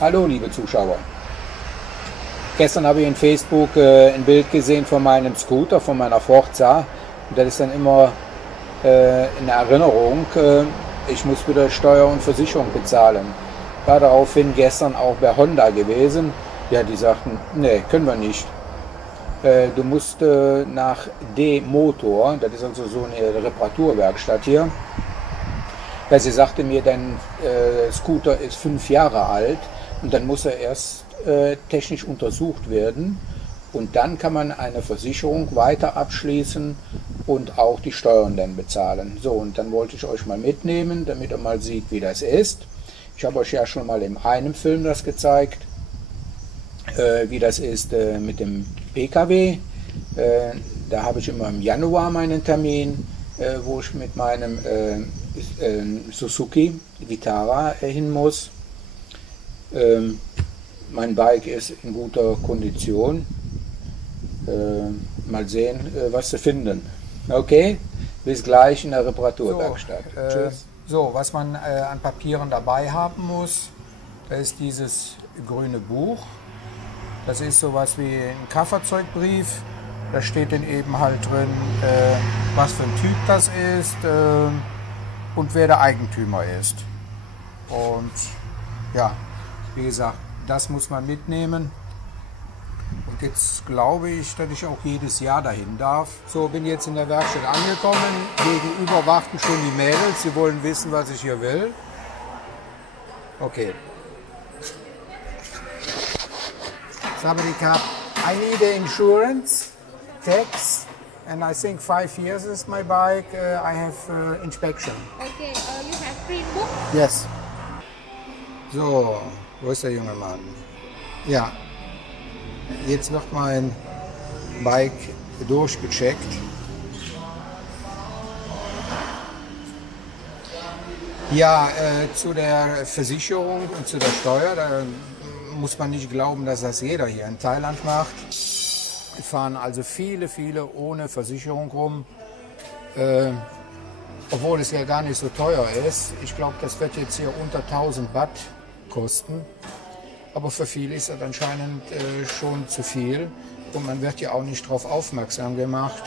Hallo liebe Zuschauer. Gestern habe ich in Facebook ein Bild gesehen von meinem Scooter, von meiner Forza. Und das ist dann immer in Erinnerung, ich muss wieder Steuer und Versicherung bezahlen. War daraufhin gestern auch bei Honda gewesen. Ja, die sagten, nee, können wir nicht. Du musst nach D-Motor, das ist also so eine Reparaturwerkstatt hier. Ja, sie sagte mir, dein Scooter ist 5 Jahre alt und dann muss er erst technisch untersucht werden und dann kann man eine Versicherung weiter abschließen und auch die Steuern dann bezahlen. So, und dann wollte ich euch mal mitnehmen, damit ihr mal seht, wie das ist. Ich habe euch ja schon mal in einem Film das gezeigt, wie das ist mit dem PKW. Da habe ich immer im Januar meinen Termin, wo ich mit meinem Suzuki Vitara hin muss. Mein Bike ist in guter Kondition. Mal sehen, was sie finden. Okay, bis gleich in der Reparaturwerkstatt. Tschüss. So, was man an Papieren dabei haben muss, das ist dieses grüne Buch. Das ist sowas wie ein Kraftfahrzeugbrief. Da steht dann eben halt drin, was für ein Typ das ist und wer der Eigentümer ist. Und ja, wie gesagt, das muss man mitnehmen. Und jetzt glaube ich, dass ich auch jedes Jahr dahin darf. So, bin jetzt in der Werkstatt angekommen. Gegenüber warten schon die Mädels. Sie wollen wissen, was ich hier will. Okay. Somebody come. I need the insurance, tax, and I think 5 years is my bike. I have inspection. Okay, you have print book? Yes. So, wo ist der junge Mann? Ja, jetzt wird mein Bike durchgecheckt. Ja, zu der Versicherung und zu der Steuer, da muss man nicht glauben, dass das jeder hier in Thailand macht. Es fahren also viele ohne Versicherung rum, obwohl es ja gar nicht so teuer ist. Ich glaube, das wird jetzt hier unter 1000 Baht kosten, aber für viele ist das anscheinend schon zu viel und man wird ja auch nicht darauf aufmerksam gemacht,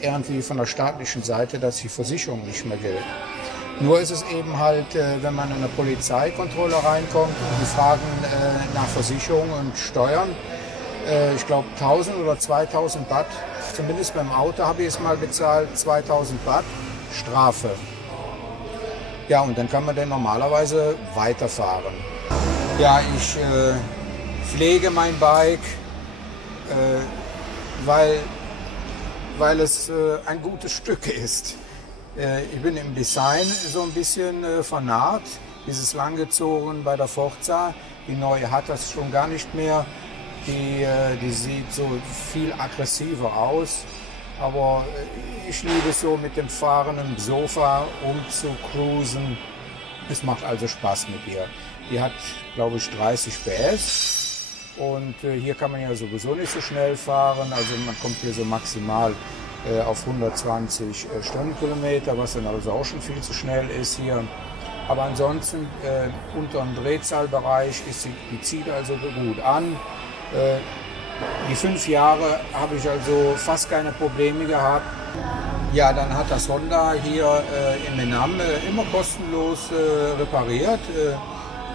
irgendwie von der staatlichen Seite, dass die Versicherung nicht mehr gilt. Nur ist es eben halt, wenn man in eine Polizeikontrolle reinkommt und die fragen nach Versicherung und Steuern, ich glaube 1000 oder 2000 Baht, zumindest beim Auto habe ich es mal bezahlt, 2000 Baht Strafe. Ja, und dann kann man dann normalerweise weiterfahren. Ja, ich pflege mein Bike, weil es ein gutes Stück ist. Ich bin im Design so ein bisschen vernarrt. Dieses langgezogen bei der Forza, die neue hat das schon gar nicht mehr. Die sieht so viel aggressiver aus. Aber ich liebe es so mit dem fahrenden Sofa umzucruisen. Es macht also Spaß mit ihr. Die hat, glaube ich, 30 PS. Und hier kann man ja sowieso nicht so schnell fahren. Also man kommt hier so maximal auf 120 Stundenkilometer, was dann also auch schon viel zu schnell ist hier. Aber ansonsten unter dem Drehzahlbereich ist die zieht also gut an. Die 5 Jahre habe ich also fast keine Probleme gehabt. Ja, dann hat das Honda hier in Menam immer kostenlos repariert.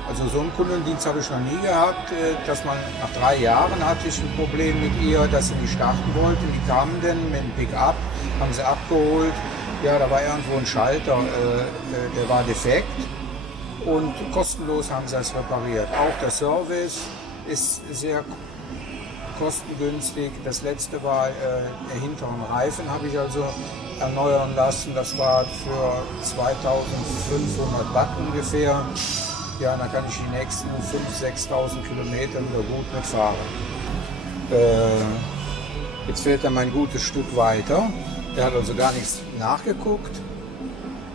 Also so einen Kundendienst habe ich noch nie gehabt, dass man nach 3 Jahren hatte ich ein Problem mit ihr, dass sie nicht starten wollte. Die kamen dann mit dem Pick-up, haben sie abgeholt. Ja, da war irgendwo ein Schalter, der war defekt und kostenlos haben sie das repariert. Auch der Service ist sehr kostengünstig. Das letzte war der hinteren Reifen, habe ich also erneuern lassen. Das war für 2500 Baht ungefähr. Ja, dann kann ich die nächsten 5.000, 6.000 Kilometer wieder gut mitfahren. Jetzt fährt er mein gutes Stück weiter. Er hat also gar nichts nachgeguckt.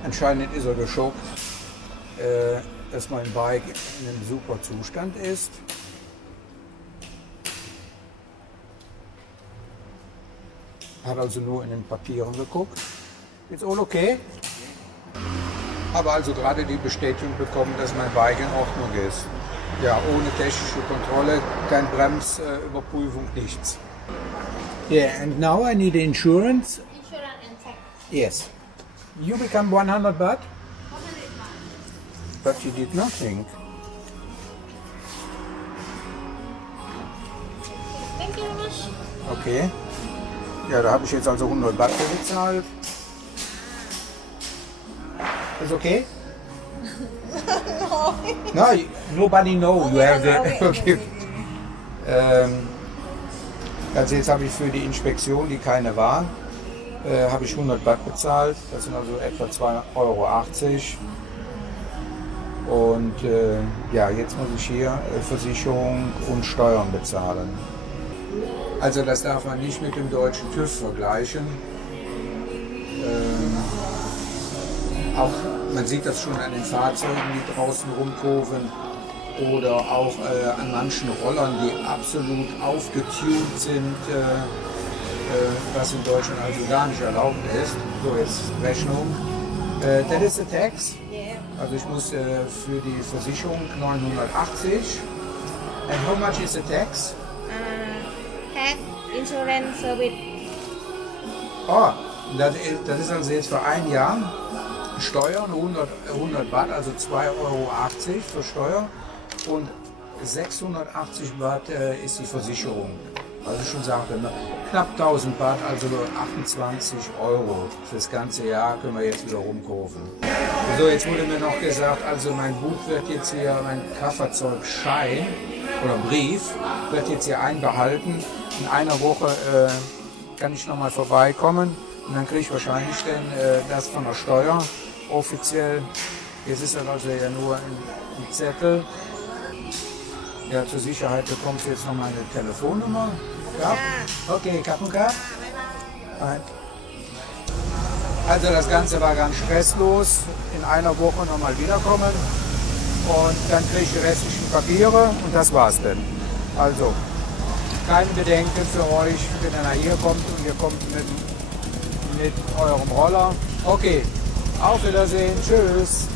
Anscheinend ist er geschockt, dass mein Bike in einem super Zustand ist. Hat also nur in den Papieren geguckt. Ist all okay? Habe also gerade die Bestätigung bekommen, dass mein Bike in Ordnung ist. Ja, ohne technische Kontrolle, kein Bremsüberprüfung, nichts. Yeah, and now I need insurance. Insurance and tax. Yes. You become 100 baht, 100 baht. but you did nothing. Thank you very much. Okay. Ja, da habe ich jetzt also 100 Baht für bezahlt. Ist okay? No, nobody know. You have the, okay. Also jetzt habe ich für die Inspektion, die keine war, habe ich 100 Baht bezahlt. Das sind also etwa 2,80 Euro. Und ja, jetzt muss ich hier Versicherung und Steuern bezahlen. Also das darf man nicht mit dem deutschen TÜV vergleichen. Auch man sieht das schon an den Fahrzeugen, die draußen rumkurven, oder auch an manchen Rollern, die absolut aufgetunt sind, was in Deutschland also gar nicht erlaubt ist. So, jetzt Rechnung. That is the tax. Yeah. Also ich muss für die Versicherung 980. And how much is the tax? Tax, insurance, service. Oh, das ist also jetzt für ein Jahr. Steuern 100 Baht, also 2,80 Euro für Steuer, und 680 Baht ist die Versicherung. Also ich schon sagte, knapp 1000 Baht, also 28 Euro fürs ganze Jahr können wir jetzt wieder rumkurven. So, jetzt wurde mir noch gesagt, also mein Buch wird jetzt hier, mein Kraftfahrzeugschein oder Brief wird jetzt hier einbehalten. In einer Woche kann ich nochmal vorbeikommen und dann kriege ich wahrscheinlich das von der Steuer offiziell. Jetzt ist das also ja nur ein Zettel. Ja, zur Sicherheit bekommst du jetzt noch meine Telefonnummer. Ja? Okay, Kapunka. Also das Ganze war ganz stresslos. In einer Woche nochmal wiederkommen und dann kriege ich die restlichen Papiere und das war's dann. Also keine Bedenken für euch, wenn ihr hier kommt und ihr kommt mit eurem Roller. Okay, auf Wiedersehen, tschüss.